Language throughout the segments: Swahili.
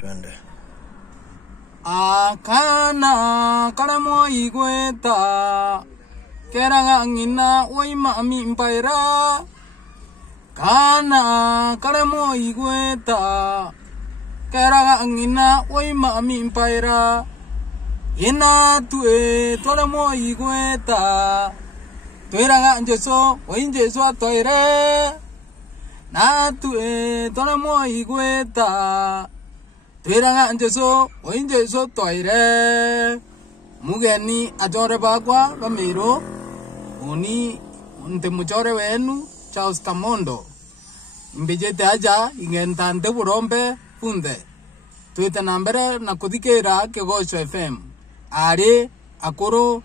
Twende. Akana karamo igweta keraga ngina oima ami mpaira kana karamo igweta keraga ngina oima ami mpaira ina tue tolemo igweta tuiraga njeso oinjeso toire na tue tolemo igweta tuiraga njeso oinjeso toire mugeni ajore bagwa bamiro uni nte mujore wenu Charles Kamondo mbejete aja ingentante burombe funde tuite nambere na kudikera Kegosho FM are akoro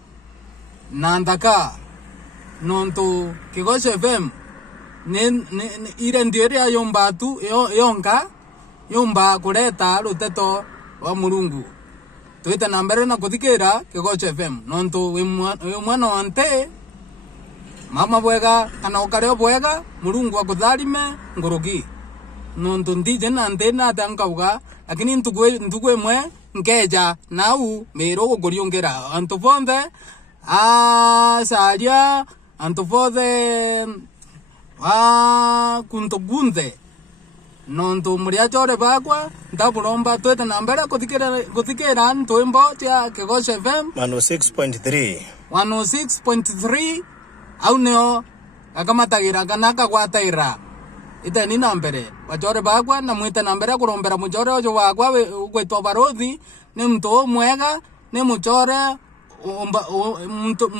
nandaka nonto Kegosho FM ne irendiere ayomba tu yonka yomba kureta ruteto wa Mulungu tuite nambere na kudikera Kegosho FM nonto we mwana wante mama bwega kana okare bwega Mulungu akudhalime ngorogi nonto ndije nante na tankauga lakini ntukwe mwe nkeja nau mero goriongera antofonde salia antofode kuntogunde nonto muria chore bakwa ndabulomba twete nambera kuthikera ntoimbo tia Kegosho FM 106.3 au neo akamatagira kana kagwataira ite ni nambere wachore bakwa na mwite nambere kurombera mujore ojo wakwa ugwetwa barothi ne mto mwega ne muchore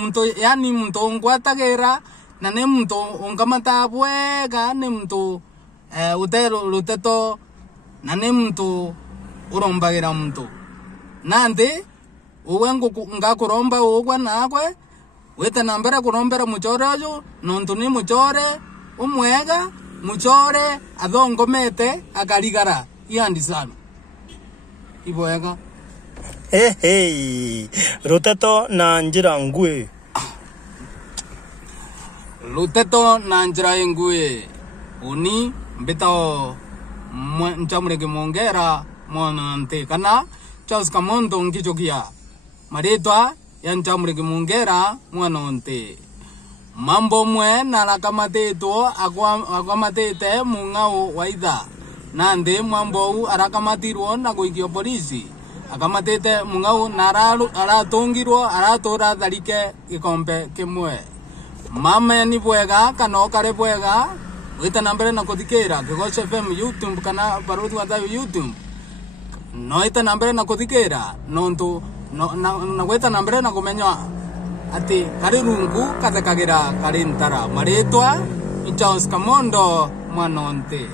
mto yani mto ngwatagira na ne mto ongamata bwega ne mto utero luteto na ne mto urombagira mto nande uwengo ngakuromba ugwa nakwe wete nambere kurombera muchore ojo nonto ni muchore umwega muchore adhongomete akarigara yandi sana iboyaga ruteto na njira ngwe ruteto na njira ngwe uni mbitao nchamureke mongera mwanante kana Charles Kamondo ngijogia maretwa ya nchamureke mongera mwanante mambo mwe narakamatito akwamatete mungao waitha nande mambo arakamatirwo na kuikio polisi akamatete mungao aratongirwo aratora tharike ikombe kimwe mama ni bwega kana kare bwega wita nambere na kuthikira Kegosho FM YouTube kana baruthi wa YouTube no ita nambere na kuthikira nonto na wita nambere na kumenywa ati kari rungu kathekagira kari ntara maretwa Charles Kamondo mwanonte